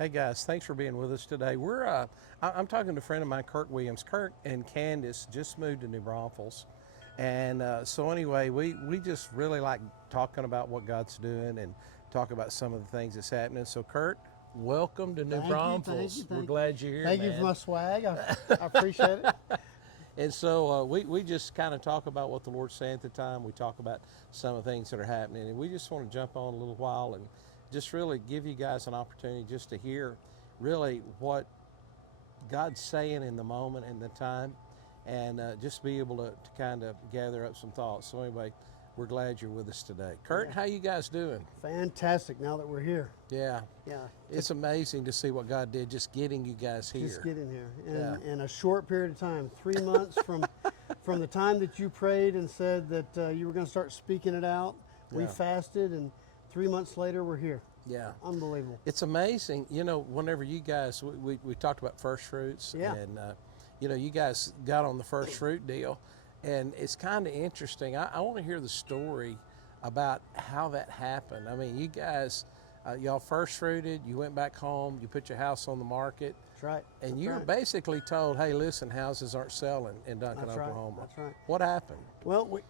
Hey guys, thanks for being with us today. I'm talking to a friend of mine, Kirk Williams. Kirk and Candace just moved to New Braunfels, and so anyway, we just really like talking about what God's doing and talk about some of the things that's happening. So Kurt, welcome to New Braunfels. We're glad you're here, Thank you for my swag. I appreciate it. And so we just kind of talk about what the Lord's saying at the time. We talk about some of the things that are happening, and we just want to jump on a little while and just really give you guys an opportunity just to hear really what God's saying in the moment and the time, and just be able to kind of gather up some thoughts. So anyway, we're glad you're with us today. Kurt, how you guys doing? Fantastic now that we're here. Yeah. Yeah. It's amazing to see what God did just getting you guys here. Just getting here in a short period of time, 3 months from the time that you prayed and said that you were going to start speaking it out. We fasted, and 3 months later we're here. Yeah. Unbelievable. It's amazing. You know, whenever you guys, we talked about first fruits, and, you know, you guys got on the first fruit deal, and it's kind of interesting. I want to hear the story about how that happened. I mean, you guys, y'all first fruited, you went back home, you put your house on the market. That's right. And you were basically told, hey, listen, houses aren't selling in Duncan, Oklahoma. That's right. What happened? Well,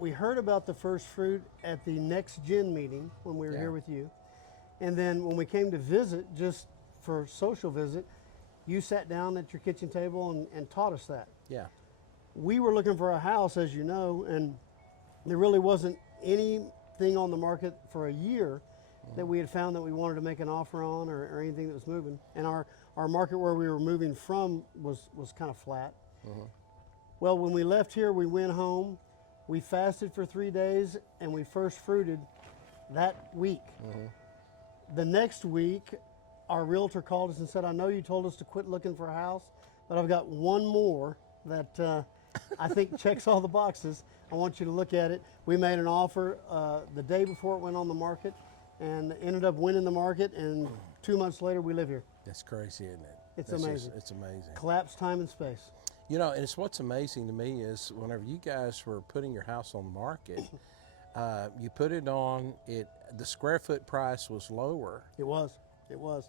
we heard about the first fruit at the Next Gen meeting when we were here with you. And then when we came to visit, just for social visit, you sat down at your kitchen table and taught us that. Yeah. We were looking for a house, as you know, and there really wasn't anything on the market for a year that we had found that we wanted to make an offer on, or anything that was moving. And our market where we were moving from was kind of flat. Well, when we left here, we went home, we fasted for 3 days, and we first fruited that week. The next week, our realtor called us and said, I know you told us to quit looking for a house, but I've got one more that I think checks all the boxes. I want you to look at it. We made an offer the day before it went on the market, and ended up winning the market, and 2 months later we live here. That's crazy, isn't it? It's amazing. It's amazing. Collapse time and space. You know, and it's what's amazing to me is whenever you guys were putting your house on the market, you put it on, the square foot price was lower. It was.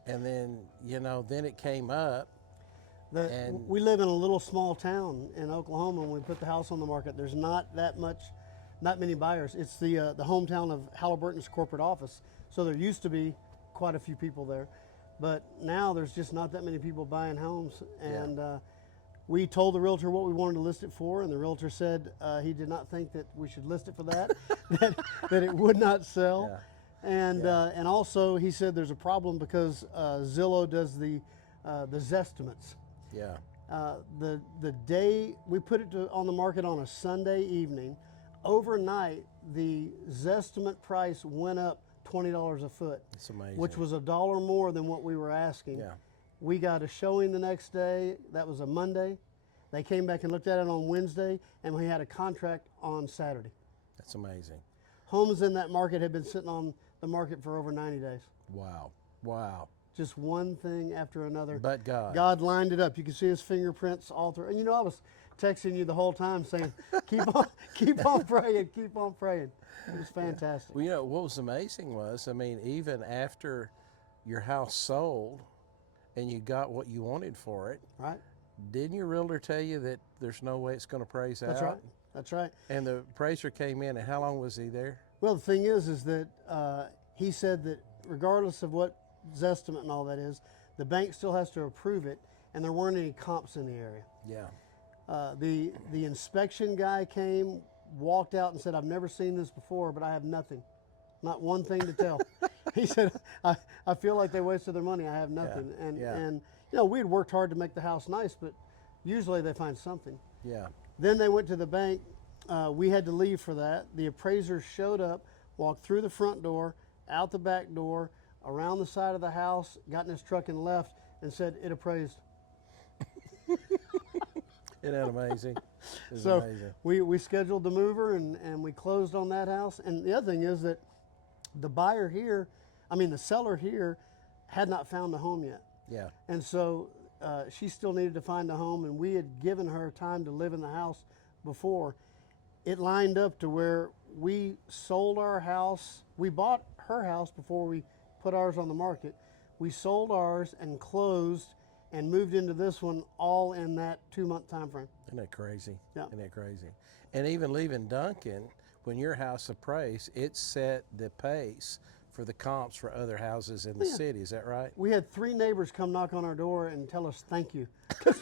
And then, you know, then it came up. We live in a little small town in Oklahoma. When we put the house on the market, there's not many buyers. It's the hometown of Halliburton's corporate office. So there used to be quite a few people there, but now there's just not that many people buying homes. And we told the realtor what we wanted to list it for, and the realtor said he did not think that we should list it for that, that it would not sell. And also he said there's a problem because Zillow does the Zestimates. Yeah. The day we put it on the market on a Sunday evening, overnight the Zestimate price went up $20 a foot. It's amazing. Which was $1 more than what we were asking. Yeah. We got a showing the next day. That was a Monday. They came back and looked at it on Wednesday, and we had a contract on Saturday. That's amazing. Homes in that market had been sitting on the market for over 90 days. Wow. Just one thing after another. But God. God lined it up. You can see his fingerprints all through. And you know, I was texting you the whole time saying, keep on praying, keep on praying. It was fantastic. Well, you know, what was amazing was, I mean, even after your house sold and you got what you wanted for it, right? Didn't your realtor tell you that there's no way it's going to praise out? That's right. And the appraiser came in, and how long was he there? Well, the thing is that he said that regardless of what Zestimate and all that is, the bank still has to approve it, and there weren't any comps in the area. Yeah. The inspection guy came, walked out and said, I've never seen this before, but I have nothing. Not one thing to tell. He said, I feel like they wasted their money. I have nothing. And you know, we had worked hard to make the house nice, but usually they find something. Yeah. Then they went to the bank. We had to leave for that. The appraiser showed up, walked through the front door, out the back door, around the side of the house, got in his truck and left, and said it appraised. Isn't that amazing? So amazing. We scheduled the mover, and we closed on that house. And the other thing is that the seller here had not found a home yet. Yeah. And so she still needed to find a home, and we had given her time to live in the house before. It lined up to where we sold our house. We bought her house before we put ours on the market. We sold ours and closed and moved into this one all in that 2-month time frame. Isn't that crazy? Yeah. Isn't that crazy? And even leaving Duncan, when your house appraised, it set the pace for the comps for other houses in the city. Is that right? We had 3 neighbors come knock on our door and tell us thank you. Because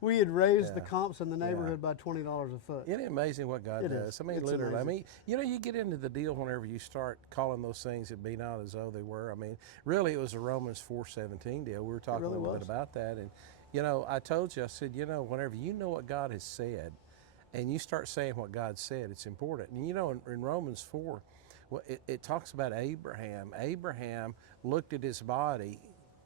we had raised the comps in the neighborhood by $20 a foot. Isn't it amazing what God does? is. I mean, It's literally. amazing. I mean, you know, you get into the deal whenever you start calling those things that be not as though they were. I mean, really, it was a Romans 4:17 deal. We were talking really a little was. bit about that. And, you know, I told you, I said, you know, whenever you know what God has said and you start saying what God said, it's important. And, you know, in Romans 4, well, it talks about Abraham. Abraham looked at his body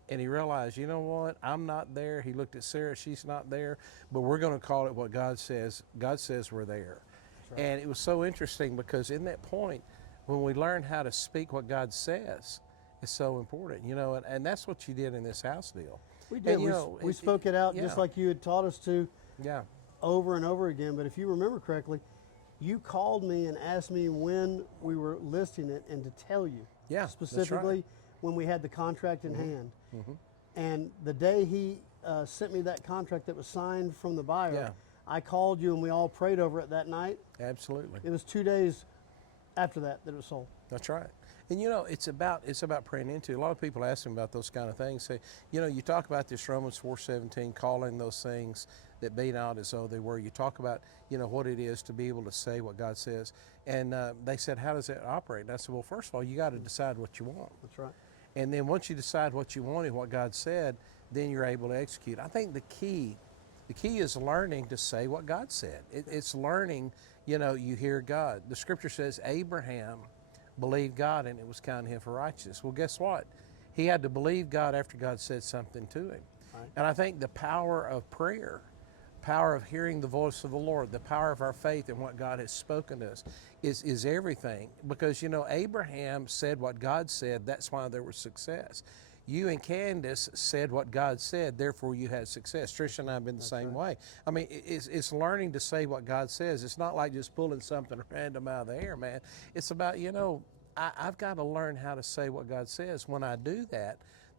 and he realized, you know what, I'm not there. He looked at Sarah, she's not there, but we're going to call it what God says. God says we're there. Right. And it was so interesting because in that point, when we learn how to speak what God says, it's so important, you know, and that's what you did in this house deal. We did. And, We spoke it out just like you had taught us to Yeah. over and over again. But if you remember correctly, you called me and asked me when we were listing it and to tell you. Yeah, that's right. Specifically when we had the contract in hand. And the day he sent me that contract that was signed from the buyer, Yeah. I called you and we all prayed over it that night. Absolutely. It was 2 days after that it was sold. That's right. And you know, it's about praying into. A lot of people ask me about those kind of things. Say, you know, you talk about this Romans 4:17, calling those things that be not as though they were. You talk about, you know, what it is to be able to say what God says. And they said, how does that operate? And I said, well, first of all, you got to decide what you want. That's right. And then once you decide what you want and what God said, then you're able to execute. I think the key is learning to say what God said. It's learning, you know, you hear God. The scripture says Abraham believed God and it was counted him for righteousness. Well, guess what? He had to believe God after God said something to him. Right. And I think the power of prayer, power of hearing the voice of the Lord, the power of our faith in what God has spoken to us is everything. Because, you know, Abraham said what God said, that's why there was success. You and Candace said what God said, therefore you had success. Tricia and I have been the same way. I mean, it's learning to say what God says. It's not like just pulling something random out of the air, man. It's about, you know, I've got to learn how to say what God says. When I do that,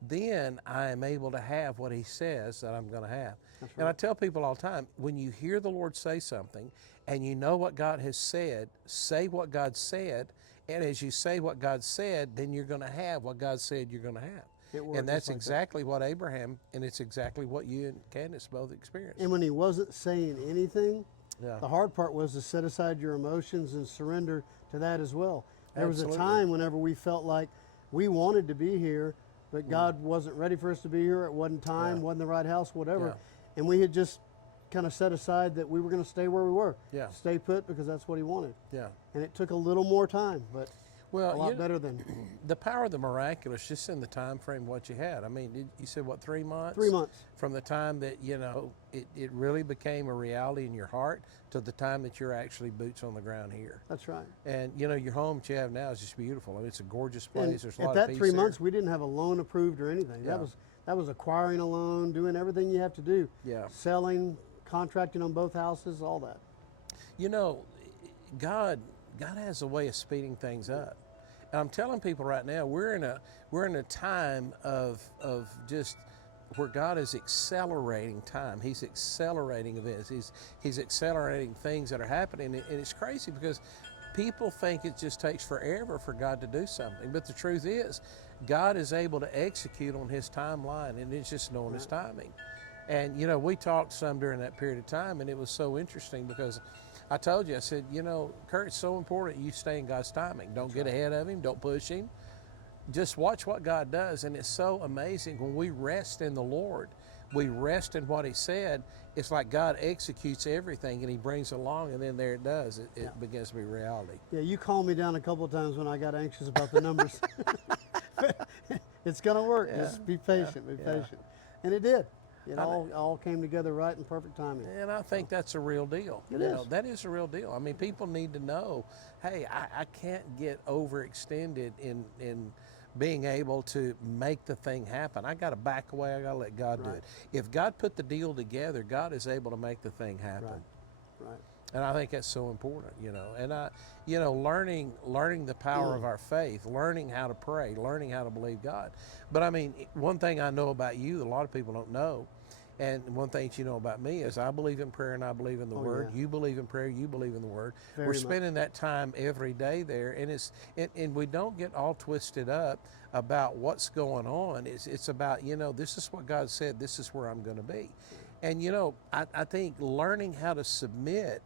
then I am able to have what he says that I'm going to have. Right. And I tell people all the time, when you hear the Lord say something and you know what God has said, say what God said. And as you say what God said, then you're going to have what God said you're going to have. And that's exactly what Abraham, and it's exactly what you and Candace both experienced. And when he wasn't saying anything, the hard part was to set aside your emotions and surrender to that as well. There was a time whenever we felt like we wanted to be here, but God wasn't ready for us to be here. It wasn't time, wasn't the right house, whatever. And we had just kind of set aside that we were going to stay where we were. Stay put because that's what he wanted. And it took a little more time, but a lot better than the power of the miraculous just in the time frame what you had. I mean, you said what, 3 months? 3 months. From the time that, you know, it really became a reality in your heart to the time that you're actually boots on the ground here. That's right. And, you know, your home that you have now is just beautiful. I mean, it's a gorgeous place. And there's a lot at of that peace 3 there. months, we didn't have a loan approved or anything. That was acquiring a loan, doing everything you have to do. Selling, contracting on both houses, all that. You know, God has a way of speeding things up. And I'm telling people right now, we're in a time of just where God is accelerating time. He's accelerating events. He's accelerating things that are happening. And it's crazy because people think it just takes forever for God to do something. But the truth is, God is able to execute on his timeline, and it's just knowing his timing. And, you know, we talked some during that period of time, and it was so interesting because I told you, I said, you know, Kurt, it's so important you stay in God's timing. Don't get ahead of him. Don't push him. Just watch what God does. And it's so amazing when we rest in the Lord, we rest in what he said. It's like God executes everything and he brings it along, and then there it does. It begins to be reality. Yeah, you calmed me down a couple of times when I got anxious about the numbers. It's going to work. Just be patient, be patient. And it did. It all came together right in perfect timing. And I think that's a real deal. It is. That is a real deal. I mean, people need to know, hey, I can't get overextended in being able to make the thing happen. I got to back away. I got to let God do it. If God put the deal together, God is able to make the thing happen. Right. And I think that's so important, you know. And learning the power of our faith, learning how to pray, learning how to believe God. But I mean, one thing I know about you that a lot of people don't know, and one thing that you know about me is I believe in prayer and I believe in the Word. Yeah. You believe in prayer, you believe in the Word. Very We're much. spending that time every day there, and we don't get all twisted up about what's going on. It's about, this is what God said, this is where I'm going to be. And I think learning how to submit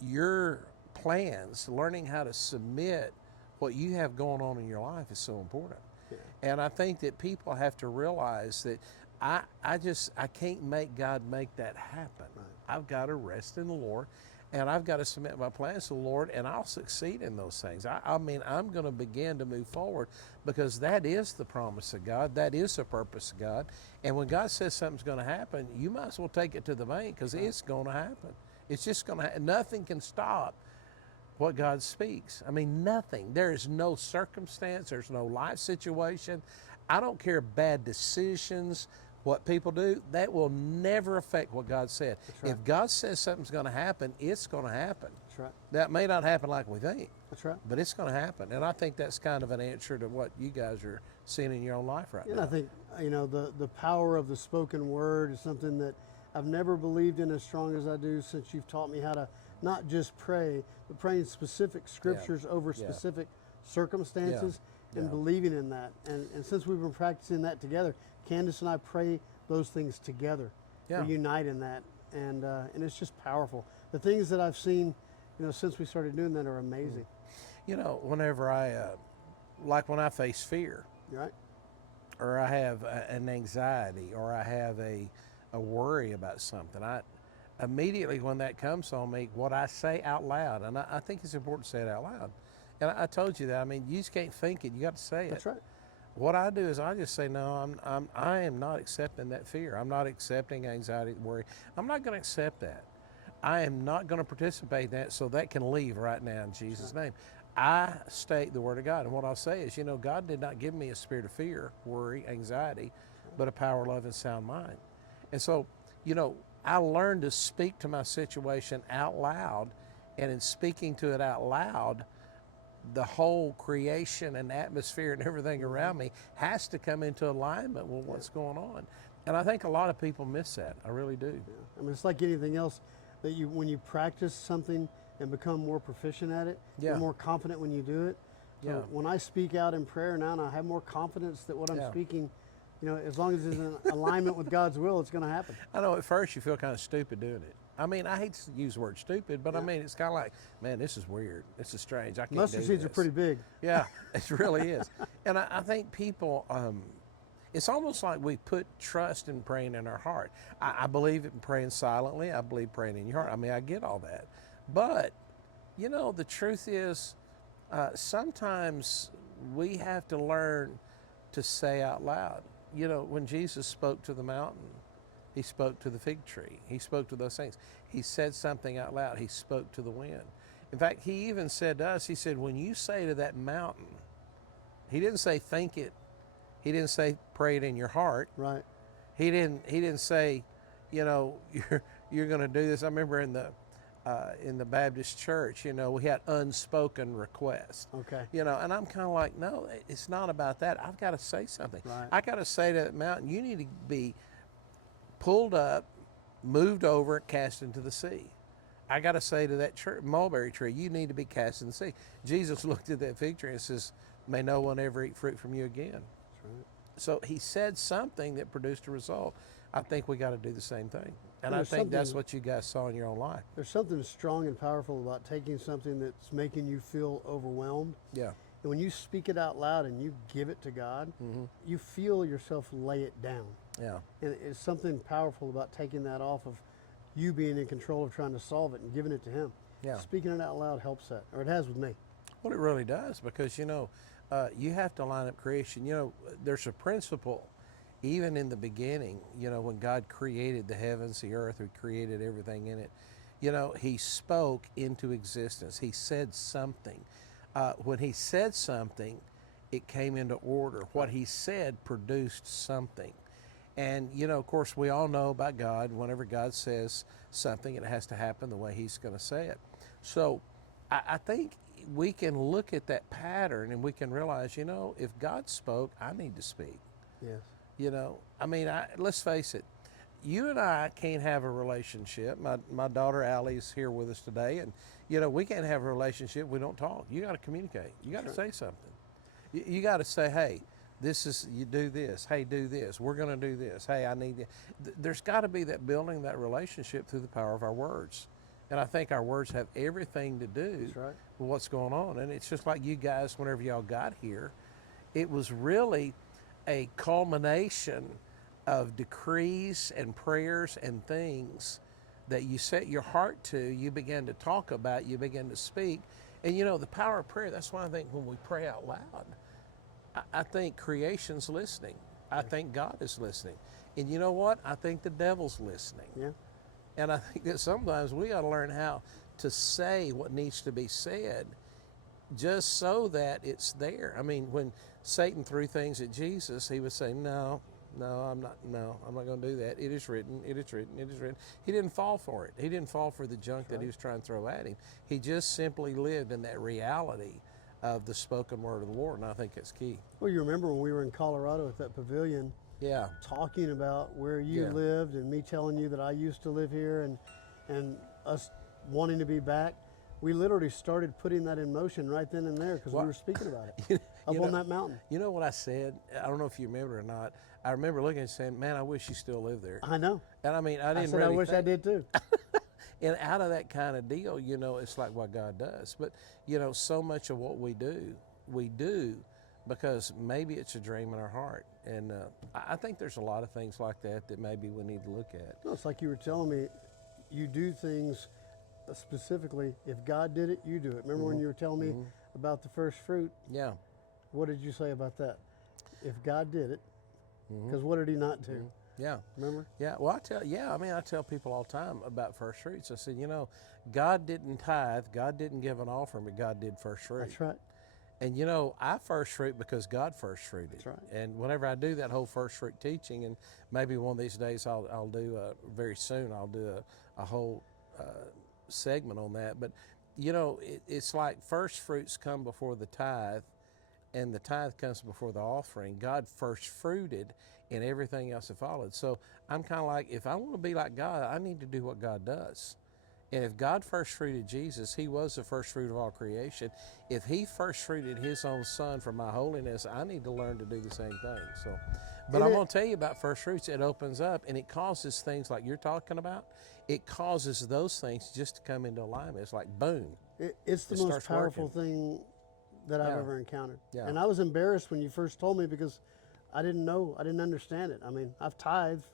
your plans, learning how to submit what you have going on in your life is so important. Yeah. And I think that people have to realize that I can't make God make that happen. Right. I've got to rest in the Lord, and I've got to submit my plans to the Lord, and I'll succeed in those things. I mean, I'm going to begin to move forward because that is the promise of God. That is the purpose of God. And when God says something's going to happen, you might as well take it to the bank because it's going to happen. It's just going to nothing can stop what God speaks. I mean, nothing. There is no circumstance. There's no life situation. I don't care bad decisions, what people do, that will never affect what God said. Right. If God says something's going to happen, it's going to happen. That's right. That may not happen like we think. That's right. But it's going to happen. And I think that's kind of an answer to what you guys are seeing in your own life right now. And I think, the power of the spoken word is something that I've never believed in as strong as I do since you've taught me how to not just pray, but praying specific scriptures over specific circumstances and believing in that. And since we've been practicing that together, Candace and I pray those things together. Yeah. We unite in that. And it's just powerful. The things that I've seen, since we started doing that are amazing. Whenever like when I face fear, Right? or I have an anxiety, or I have a worry about something, I immediately when that comes on me, what I say out loud, and I think it's important to say it out loud. And I told you that. I mean, you just can't think it; you got to say it. That's right. What I do is I just say, no, I am not accepting that fear. I'm not accepting anxiety, worry. I'm not going to accept that. I am not going to participate in that, so that can leave right now in Jesus' name. I state the Word of God, and what I'll say is, God did not give me a spirit of fear, worry, anxiety, but a power, love, and sound mind. And so, I learned to speak to my situation out loud, and in speaking to it out loud, the whole creation and atmosphere and everything around me has to come into alignment with what's going on. And I think a lot of people miss that. I really do. Yeah. I mean, it's like anything else that when you practice something and become more proficient at it, you're more confident when you do it. So when I speak out in prayer now, and I have more confidence that what I'm speaking, as long as it's in alignment with God's will, it's going to happen. I know at first you feel kind of stupid doing it. I mean, I hate to use the word stupid, but I mean, it's kind of like, man, this is weird. This is strange. I can't Mustard do seeds this. are pretty big. Yeah, it really is. And I think people, it's almost like we put trust in praying in our heart. I believe in praying silently. I believe praying in your heart. I mean, I get all that. But, the truth is, sometimes we have to learn to say out loud. When Jesus spoke to the mountain, he spoke to the fig tree. He spoke to those things. He said something out loud. He spoke to the wind. In fact, he even said to us, he said, when you say to that mountain, he didn't say think it. He didn't say pray it in your heart. Right. He didn't say, you're going to do this. I remember in the Baptist church, we had unspoken requests. Okay. And I'm kind of like, no, it's not about that. I've got to say something. Right. I got to say to that mountain, you need to be pulled up, moved over, cast into the sea. I got to say to that mulberry tree, you need to be cast in the sea. Jesus looked at that fig tree and says, may no one ever eat fruit from you again. That's right. So he said something that produced a result. I think we got to do the same thing. And I think that's what you guys saw in your own life. There's something strong and powerful about taking something that's making you feel overwhelmed. Yeah. And when you speak it out loud and you give it to God, you feel yourself lay it down. Yeah. And it's something powerful about taking that off of you being in control of trying to solve it and giving it to Him. Yeah. Speaking it out loud helps that, or it has with me. Well, it really does because, you have to line up creation. There's a principle, even in the beginning, when God created the heavens, the earth, He created everything in it. He spoke into existence. He said something. When He said something, it came into order. What He said produced something. And, of course, we all know about God. Whenever God says something, it has to happen the way He's going to say it. So I think we can look at that pattern and we can realize, if God spoke, I need to speak. Yes. Let's face it. You and I can't have a relationship. My daughter Allie's here with us today, and we can't have a relationship if we don't talk. You got to communicate. You got to say something. You got to say, hey, you do this. Hey, do this. We're going to do this. Hey, I need. There's got to be that building that relationship through the power of our words, and I think our words have everything to do That's right. with what's going on. And it's just like you guys, whenever y'all got here, it was really a culmination of decrees and prayers and things that you set your heart to, you begin to talk about, you begin to speak. And the power of prayer, that's why I think when we pray out loud, I think creation's listening. I think God is listening. And you know what? I think the devil's listening. Yeah. And I think that sometimes we got to learn how to say what needs to be said just so that it's there. When Satan threw things at Jesus, he would say, no, I'm not going to do that. It is written, it is written, it is written. He didn't fall for it. He didn't fall for the junk that he was trying to throw at him. He just simply lived in that reality of the spoken word of the Lord, and I think it's key. Well, you remember when we were in Colorado at that pavilion, talking about where you lived and me telling you that I used to live here and us wanting to be back. We literally started putting that in motion right then and there because we were speaking about it on that mountain. You know what I said? I don't know if you remember or not. I remember looking and saying, man, I wish you still lived there. I know. And I didn't I wish I did too. And out of that kind of deal, it's like what God does. But, so much of what we do because maybe it's a dream in our heart. And I think there's a lot of things like that maybe we need to look at. No, it's like you were telling me, you do things specifically, if God did it, you do it. Remember when you were telling me about the first fruit? Yeah. What did you say about that? If God did it, because what did he not do? Yeah. Remember? Yeah. Well, I tell people all the time about first fruits. I said, God didn't tithe, God didn't give an offering, but God did first fruit. That's right. And I first fruit because God first fruited. That's right. And whenever I do that whole first fruit teaching, and maybe one of these days I'll do very soon, I'll do a whole segment on that. But it's like first fruits come before the tithe, and the tithe comes before the offering. God first fruited, and everything else that followed. So I'm kind of like, if I want to be like God, I need to do what God does. And if God first fruited Jesus, he was the first fruit of all creation. If he first fruited his own son for my holiness, I need to learn to do the same thing. So, but I'm going to tell you about first fruits. It opens up and it causes things like you're talking about. It causes those things just to come into alignment. It's like boom. It's the most powerful thing that I've ever encountered. Yeah. And I was embarrassed when you first told me because I didn't know, I didn't understand it. I've tithed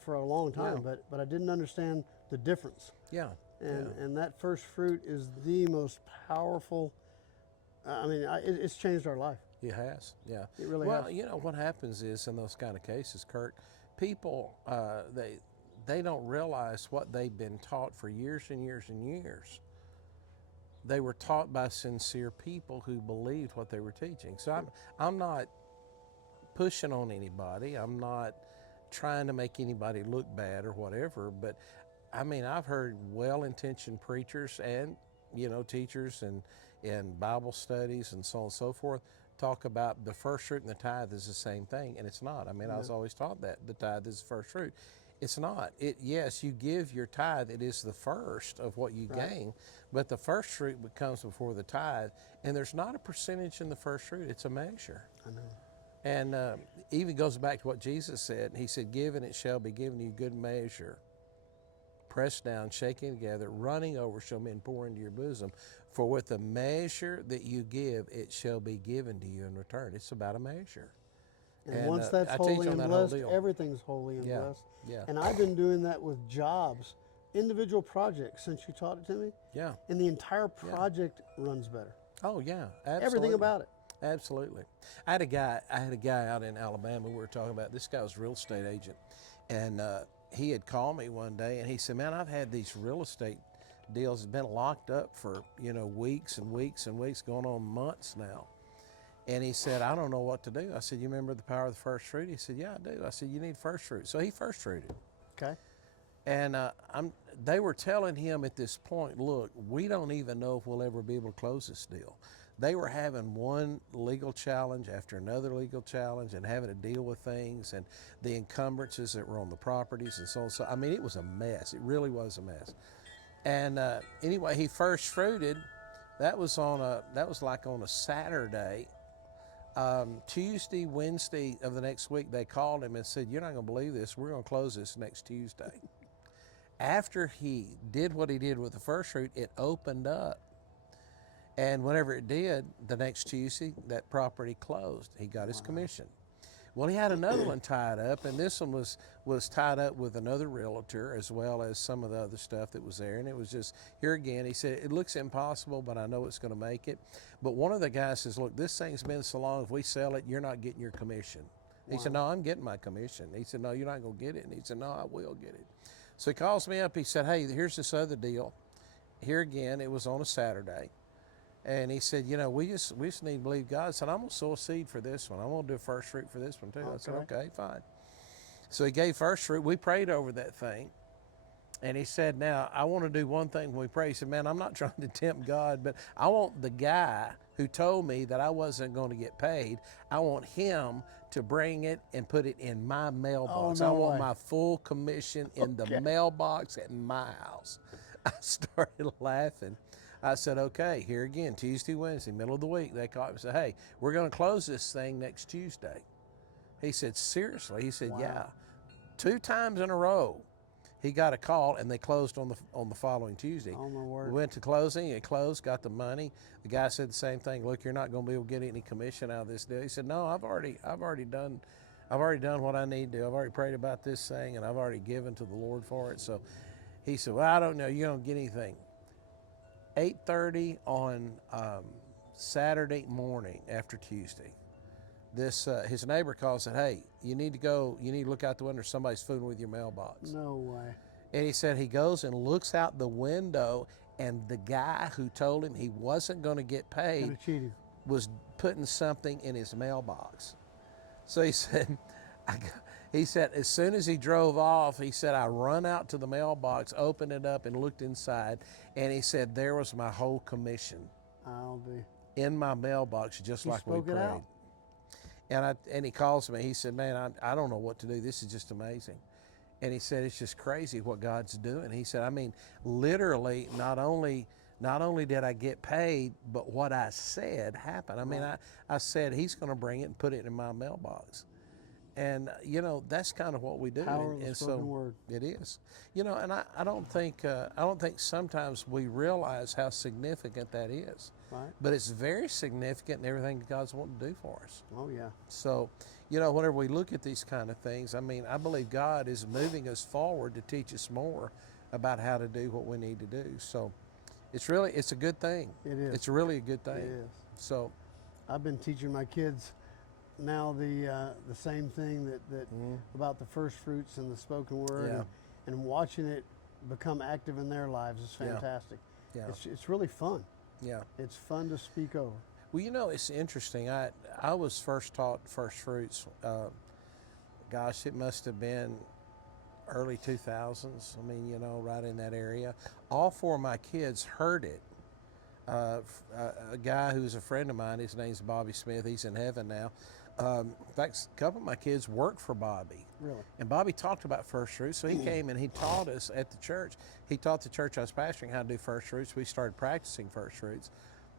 for a long time, but I didn't understand the difference. Yeah. And that first fruit is the most powerful. It's changed our life. It has, yeah. It really has. Well, what happens is in those kind of cases, Kirk, people, they don't realize what they've been taught for years and years and years. They were taught by sincere people who believed what they were teaching. So I'm not pushing on anybody. I'm not trying to make anybody look bad or whatever, but I've heard well-intentioned preachers and, teachers and Bible studies and so on and so forth talk about the first fruit and the tithe is the same thing, and it's not. I was always taught that the tithe is the first fruit. It's not. Yes, you give your tithe. It is the first of what you gain, but the first fruit comes before the tithe, and there's not a percentage in the first fruit. It's a measure. I know. And even goes back to what Jesus said. He said, give and it shall be given you, good measure, pressed down, shaking together, running over shall men pour into your bosom. For with the measure that you give, it shall be given to you in return. It's about a measure. And once that's holy and blessed, everything's holy and blessed. Yeah. And I've been doing that with jobs, individual projects since you taught it to me. Yeah. And the entire project runs better. Oh yeah, absolutely. Everything about it. Absolutely. I had a guy out in Alabama we were talking about. This guy was a real estate agent, and he had called me one day and he said, man, I've had these real estate deals been locked up for weeks and weeks and weeks, going on months now. And he said, I don't know what to do. I said, you remember the power of the first fruit? He said, yeah, I do. I said, you need first fruit. So he first fruited. Okay. And they were telling him at this point, look, we don't even know if we'll ever be able to close this deal. They were having one legal challenge after another legal challenge and having to deal with things and the encumbrances that were on the properties and so on. So, I mean, it was a mess. It really was a mess. And anyway, he first fruited. That was like on a Saturday. Tuesday, Wednesday of the next week, they called him and said, you're not going to believe this. We're going to close this next Tuesday. After he did what he did with the first fruit, it opened up. And whenever it did, the next Tuesday, that property closed. He got his commission. Well, he had another one tied up, and this one was tied up with another realtor as well as some of the other stuff that was there. And it was just, here again, he said, it looks impossible, but I know it's going to make it. But one of the guys says, look, this thing's been so long, if we sell it, you're not getting your commission. He said, no, I'm getting my commission. He said, no, you're not going to get it. And he said, no, I will get it. So he calls me up. He said, hey, here's this other deal. Here again, it was on a Saturday. And he said, you know, we just need to believe God. I said, I'm going to sow a seed for this one. I'm going to do a first fruit for this one too. I said, okay, fine. So he gave first fruit. We prayed over that thing. And he said, now, I want to do one thing when we pray. He said, man, I'm not trying to tempt God, but I want the guy who told me that I wasn't going to get paid, I want him to bring it and put it in my mailbox. Oh, no I want way. my full commission in the mailbox at my house. I started laughing. I said, okay, here again, Tuesday, Wednesday, middle of the week, they called me and said, hey, we're going to close this thing next Tuesday. He said, seriously? He said, yeah. 2 times in a row, he got a call, and they closed on the following Tuesday. Oh, my word. We went to closing, it closed, got the money. The guy said the same thing. Look, you're not going to be able to get any commission out of this deal. He said, no, I've already done what I need to do. I've already prayed about this thing, and I've already given to the Lord for it. So he said, well, I don't know, you don't get anything. 8:30 on Saturday morning after Tuesday, this his neighbor calls and said, hey, you need to look out the window, somebody's fooling with your mailbox. No way. And he said he goes and looks out the window, and the guy who told him he wasn't going to get paid Gonna cheat him. was putting something in his mailbox. So he said, as soon as he drove off, he said, I run out to the mailbox, opened it up, and looked inside. And he said, there was my whole commission I'll be. in my mailbox, just He like we spoke it prayed. out. And he calls me. He said, man, I don't know what to do. This is just amazing. And he said, it's just crazy what God's doing. He said, I mean, literally, not only did I get paid, but what I said happened. I mean, I said, he's going to bring it and put it in my mailbox. And, you know, that's kind of what we do. Power of the and spoken so word. it is. You know, and I don't think sometimes we realize how significant that is. Right. But it's very significant in everything God's wanting to do for us. Oh, yeah. So, you know, whenever we look at these kind of things, I mean, I believe God is moving us forward to teach us more about how to do what we need to do. So it's a good thing. It is. It's really a good thing. It is. So I've been teaching my kids now the same thing that about the first fruits and the spoken word, Yeah. and watching it become active in their lives is Yeah. fantastic. Yeah. It's really fun. yeah. It's fun to speak over. Well, you know, it's interesting. I was first taught first fruits, gosh, it must have been early 2000s. I mean, you know, right in that area. All 4 of my kids heard it. A guy who's a friend of mine, his name's Bobby Smith. He's in heaven now. In fact, a couple of my kids worked for Bobby. Really? And Bobby talked about first fruits, so he came and he taught us at the church. He taught the church I was pastoring how to do first fruits. We started practicing first fruits.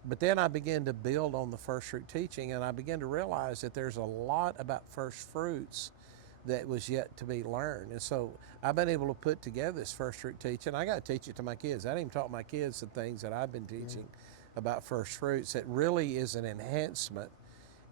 But then I began to build on the first fruit teaching, and I began to realize that there's a lot about first fruits that was yet to be learned. And so I've been able to put together this first fruit teaching. I got to teach it to my kids. I didn't even taught my kids the things that I've been teaching about first fruits. It really is an enhancement.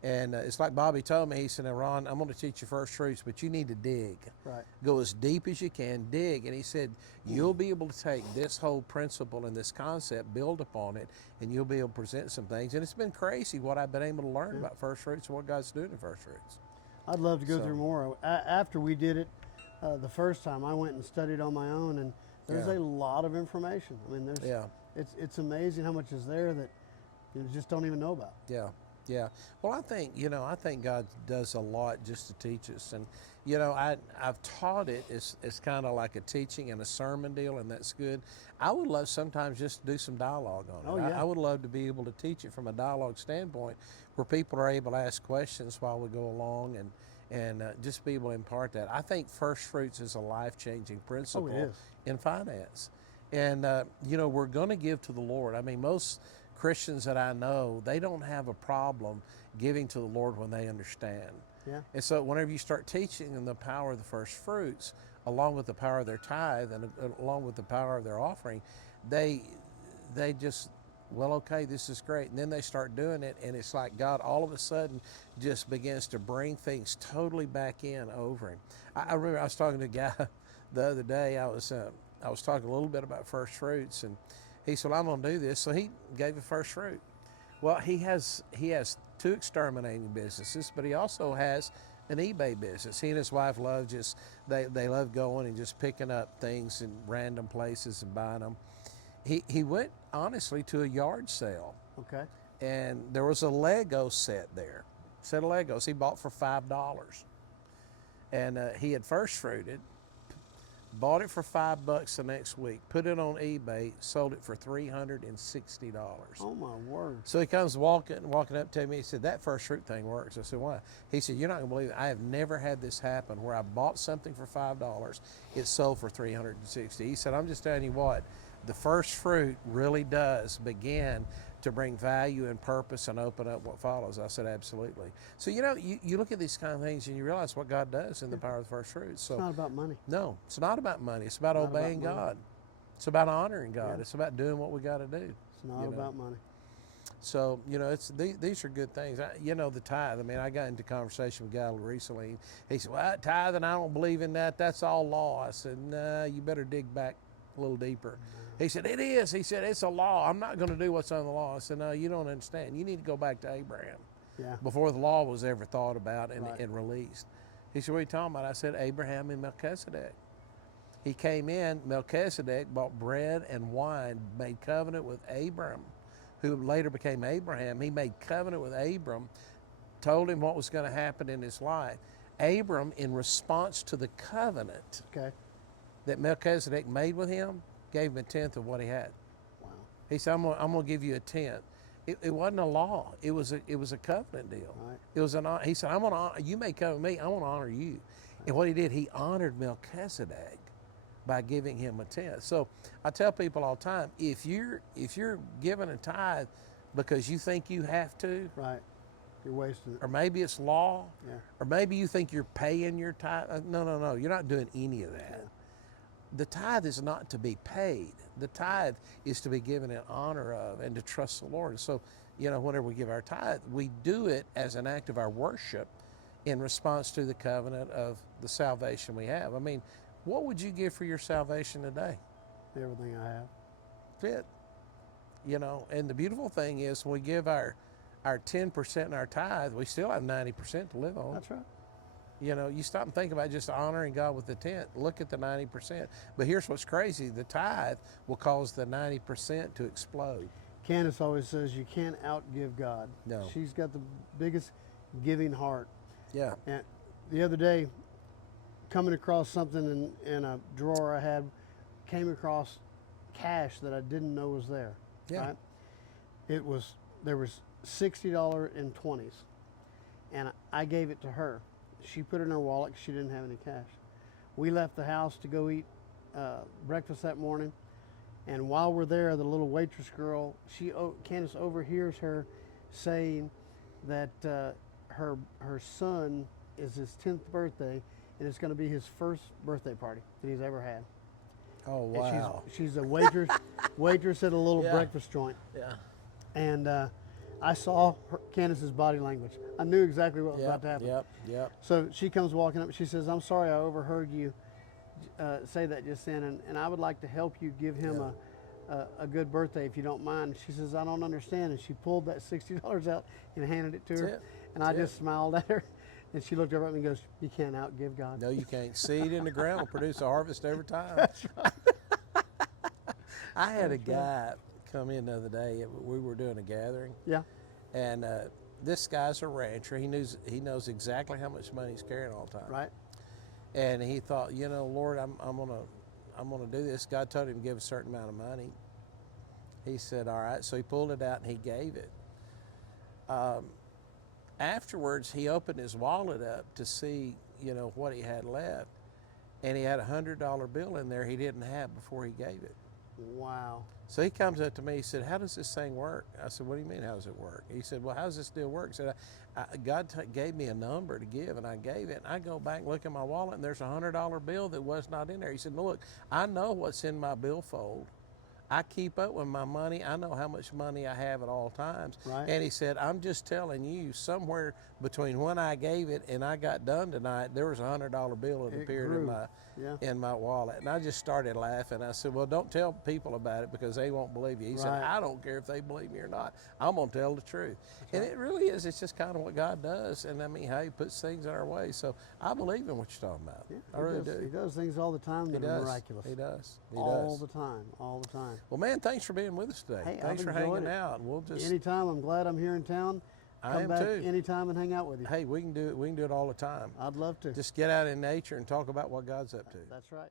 And it's like Bobby told me, he said, now, Ron, I'm going to teach you first fruits, but you need to dig. Right. Go as deep as you can, dig. And he said, you'll be able to take this whole principle and this concept, build upon it, and you'll be able to present some things. And it's been crazy what I've been able to learn about first fruits and what God's doing in first fruits. I'd love to go So- through more. After we did it the first time, I went and studied on my own, and there's Yeah. a lot of information. I mean, Yeah. it's amazing how much is there that you just don't even know about. Yeah. Yeah. Well, I think God does a lot just to teach us. And, I've taught it. It's kind of like a teaching and a sermon deal, and that's good. I would love sometimes just to do some dialogue on Oh it. yeah. I would love to be able to teach it from a dialogue standpoint where people are able to ask questions while we go along and just be able to impart that. I think first fruits is a life-changing Oh, principle it is. in finance. And, we're going to give to the Lord. I mean, most Christians that I know, they don't have a problem giving to the Lord when they understand. Yeah. And so whenever you start teaching them the power of the first fruits, along with the power of their tithe and along with the power of their offering, they just, well, okay, this is great. And then they start doing it, and it's like God all of a sudden just begins to bring things totally back in over him. I remember I was talking to a guy the other day. I was talking a little bit about first fruits, and he said, well, I'm going to do this. So he gave a first fruit. Well, he has two exterminating businesses, but he also has an eBay business. He and his wife love they love going and just picking up things in random places and buying them. He went honestly to a yard sale, Okay. and there was a Lego set there, set of Legos he bought for $5, and he had first fruited. Bought it for $5 the next week, put it on eBay, sold it for $360. Oh my word. So he comes walking up to me. He said, that first fruit thing works. I said, why? He said, you're not going to believe it. I have never had this happen where I bought something for $5, it sold for $360. He said, I'm just telling you what, the first fruit really does begin to bring value and purpose and open up what follows. I said, absolutely. So, you look at these kind of things and you realize what God does in the power of the first fruit. So, It's not about money. no, it's not about money. It's about Not about obeying money. God. It's about honoring God. Yeah. It's about doing what we got to do. It's not about money. So, these are good things. The tithe. I mean, I got into conversation with a guy recently. He said, well, tithing, I don't believe in that. That's all law. I said, nah, you better dig back a little deeper. He said, it is. He said, it's a law. I'm not going to do what's on the law. I said, no, you don't understand. You need to go back to Abraham Yeah. before the law was ever thought about and, Right. and released. He said, what are you talking about? I said, Abraham and Melchizedek. He came in, Melchizedek bought bread and wine, made covenant with Abram, who later became Abraham. He made covenant with Abram, told him what was going to happen in his life. Abram, in response to the covenant Okay. that Melchizedek made with him, gave him a tenth of what he had. Wow. He said, I'm going to give you a tenth. It wasn't a law. It was a covenant deal. Right. It was he said, I'm going to honor, you may come with me, I want to honor you. And what he did, he honored Melchizedek by giving him a tenth. So I tell people all the time, if you're giving a tithe because you think you have to, Right. You're wasting it. or maybe it's law, Yeah. or maybe you think you're paying your tithe. No, you're not doing any of that. Yeah. The tithe is not to be paid. The tithe is to be given in honor of and to trust the Lord. And so, whenever we give our tithe, we do it as an act of our worship in response to the covenant of the salvation we have. I mean, what would you give for your salvation today? Everything I have. That's it. And the beautiful thing is when we give our 10% in our tithe, we still have 90% to live on. That's right. You stop and think about just honoring God with the 10th. Look at the 90%. But here's what's crazy. The tithe will cause the 90% to explode. Candace always says you can't outgive God. No. She's got the biggest giving heart. Yeah. And the other day, coming across something in a drawer I had, came across cash that I didn't know was there. Yeah. Right? There was $60 in 20s, and I gave it to her. She put it in her wallet 'cause she didn't have any cash. We left the house to go eat breakfast that morning, and while we're there, the little waitress girl, Candace overhears her saying that her son is his 10th birthday, and it's going to be his first birthday party that he's ever had. Oh, And wow. she's a waitress at a little Yeah. breakfast joint. Yeah. And I saw Candace's body language. I knew exactly what was about to happen. Yep. So she comes walking up. She says, I'm sorry I overheard you say that just then, and I would like to help you give him a good birthday if you don't mind. She says, I don't understand. And she pulled that $60 out and handed it to her. it. And I just smiled at her. And she looked over at me and goes, you can't outgive God. No, you can't. Seed in the ground will produce a harvest every time. That's right. I had a guy come in the other day. We were doing a gathering, Yeah. and this guy's a rancher. He knows exactly how much money he's carrying all the time. Right. And he thought, Lord, I'm gonna do this. God told him to give a certain amount of money. He said, all right. So he pulled it out and he gave it. Afterwards, he opened his wallet up to see, what he had left, and he had $100 bill in there he didn't have before he gave it. Wow. So he comes up to me, he said, how does this thing work? I said, what do you mean, how does it work? He said, well, how does this deal work? I said, God gave me a number to give, and I gave it. And I go back and look in my wallet, and there's a $100 bill that was not in there. He said, no, look, I know what's in my billfold. I keep up with my money. I know how much money I have at all times. Right. And he said, I'm just telling you, somewhere between when I gave it and I got done tonight, there was a $100 bill that appeared in my wallet. And I just started laughing. I said, well, don't tell people about it because they won't believe you. He said, I don't care if they believe me or not. I'm going to tell the truth. And it really is. It's just kind of what God does. And I mean, how he puts things in our way. So I believe in what you're talking about. Yeah, I really do. He does things all the time that are miraculous. He does. All the time. Well, man, thanks for being with us today. Hey, thanks for hanging out. We'll just anytime. I'm glad I'm here in town. Come back too. anytime and hang out with you. Hey, we can do it. We can do it all the time. I'd love to. Just get out in nature and talk about what God's up to. That's right.